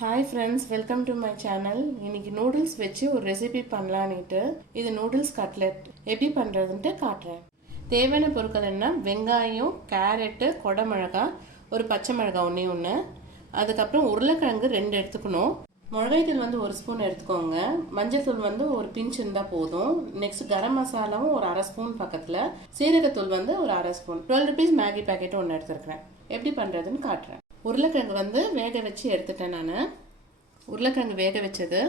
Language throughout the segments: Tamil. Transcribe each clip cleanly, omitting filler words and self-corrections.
Hi friends, welcome to my channel. இன்னைக்கு noodles வெச்சு ஒரு ரெசிபி பண்ணலாம்னுட்டு இது noodles cutlet எப்படி பண்றதுன்னு காட்றேன். தேவையான பொருட்கள் என்ன? வெங்காயம், கேரட், கொடமிளகாய், ஒரு பச்சை மிளகாய் ஒண்ணே, அதுக்கு அப்புறம் உருளைக்கிழங்கு 2 எடுத்துக்கணும். மிளகாய் தூள் வந்து 1 ஸ்பூன் எடுத்துக்கோங்க. மஞ்சள் தூள் வந்து ஒரு பிஞ்ச் இருந்தா போதும். நெக்ஸ்ட் கரம் மசாலாவும் ஒரு 1/2 ஸ்பூன் பக்கத்துல, சீரகத்தூள் வந்து ஒரு 1/2 ஸ்பூன். 12 rupees மேகி பாக்கெட் ஒன்னு எடுத்துக்கிறேன். எப்படி பண்றதுன்னு காட்றேன். உருளைக்கிழங்கு வந்து வேக வச்சு எடுத்துட்டேன் நான். உருளைக்கிழங்கு வேக வச்சது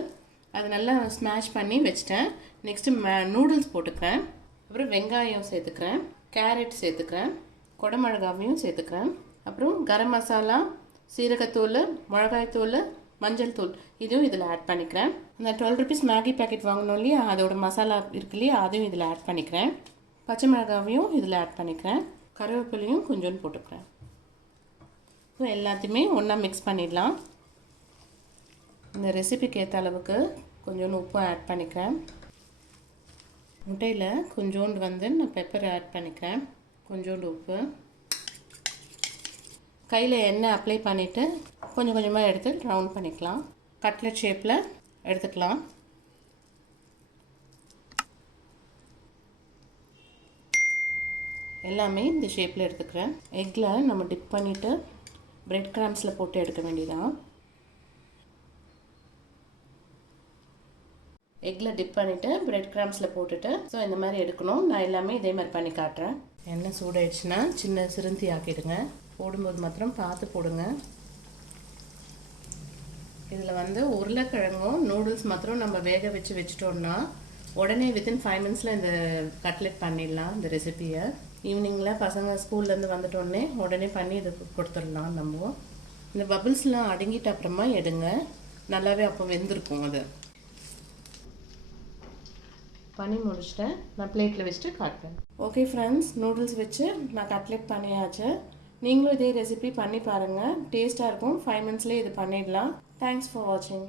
அது நல்லா ஸ்மாஷ் பண்ணி வச்சிட்டேன். நெக்ஸ்ட் நூடுல்ஸ் போட்டுக்கிறேன். அப்புறம் வெங்காயம் சேர்த்துக்கிறேன், கேரட் சேர்த்துக்கிறேன், கொடமிளகாவையும் சேர்த்துக்கிறேன். அப்புறம் கரம் மசாலா, சீரகத்தூள், மிளகாய்த்தூள், மஞ்சள் தூள் இதையும் இதில் ஆட் பண்ணிக்கிறேன். அந்த 12 rupees மேகி பேக்கெட் வாங்கணும் இல்லையா, அதோட மசாலா இருக்கு இல்லையா, அதையும் இதில் ஆட் பண்ணிக்கிறேன். பச்சை மிளகாவையும் இதில் ஆட் பண்ணிக்கிறேன். கருவேப்பிலையும் கொஞ்சோண்டு போட்டுக்கிறேன். இப்போ எல்லாத்தையுமே ஒன்றா மிக்ஸ் பண்ணிடலாம். இந்த ரெசிபிக்கு ஏற்ற அளவுக்கு கொஞ்சோண்டு உப்பு ஆட் பண்ணிக்கிறேன். முட்டையில் கொஞ்சோண்டு வந்து நான் பெப்பர் ஆட் பண்ணிக்கிறேன். கொஞ்சோண்டு உப்பு. கையில் எண்ணெய் அப்ளை பண்ணிவிட்டு கொஞ்சம் கொஞ்சமாக எடுத்து ரவுண்ட் பண்ணிக்கலாம். கட்லெட் ஷேப்பில் எடுத்துக்கலாம். எல்லாமே இந்த ஷேப்பில் எடுத்துக்கிறேன். எக்கில் நம்ம டிப் பண்ணிவிட்டு பிரெட் கிராம்ஸில் போட்டு எடுக்க வேண்டியதான். எக்கில் டிப் பண்ணிவிட்டு பிரெட் கிராம்ஸில் போட்டுட்டு ஸோ இந்த மாதிரி எடுக்கணும். நான் எல்லாமே இதே மாதிரி பண்ணி காட்டுறேன். எண்ணெய் சூடாயிடுச்சுன்னா சின்ன சிறுந்தி ஆக்கிடுங்க. போடும்போது மாத்திரம் பார்த்து போடுங்க. இதில் வந்து உருளைக்கிழங்கும் நூடுல்ஸ் மாத்திரம் நம்ம வேக வச்சுட்டோம்னா உடனே வித்தின் 5 minutesல இந்த கட்லெட் பண்ணிடலாம். இந்த ரெசிபியை ஈவினிங்கில் பசங்க ஸ்கூல்லேருந்து வந்துட்டோடனே உடனே பண்ணி இது கொடுத்துடலாம். நம்ம இந்த பபிள்ஸ்லாம் அடங்கிட்ட அப்புறமா எடுங்க. நல்லாவே அப்போ வெந்திருக்கும். அது பண்ணி முடிச்சிட்டேன். நான் பிளேட்டில் வச்சுட்டு காட்டுறேன். ஓகே ஃப்ரெண்ட்ஸ், நூடுல்ஸ் வச்சு நான் கட்லெட் பண்ணியாச்சு. நீங்களும் இதே ரெசிபி பண்ணி பாருங்கள். டேஸ்ட்டாக இருக்கும். 5 minutesலேயே இது பண்ணிடலாம். தேங்க்ஸ் ஃபார் வாட்சிங்.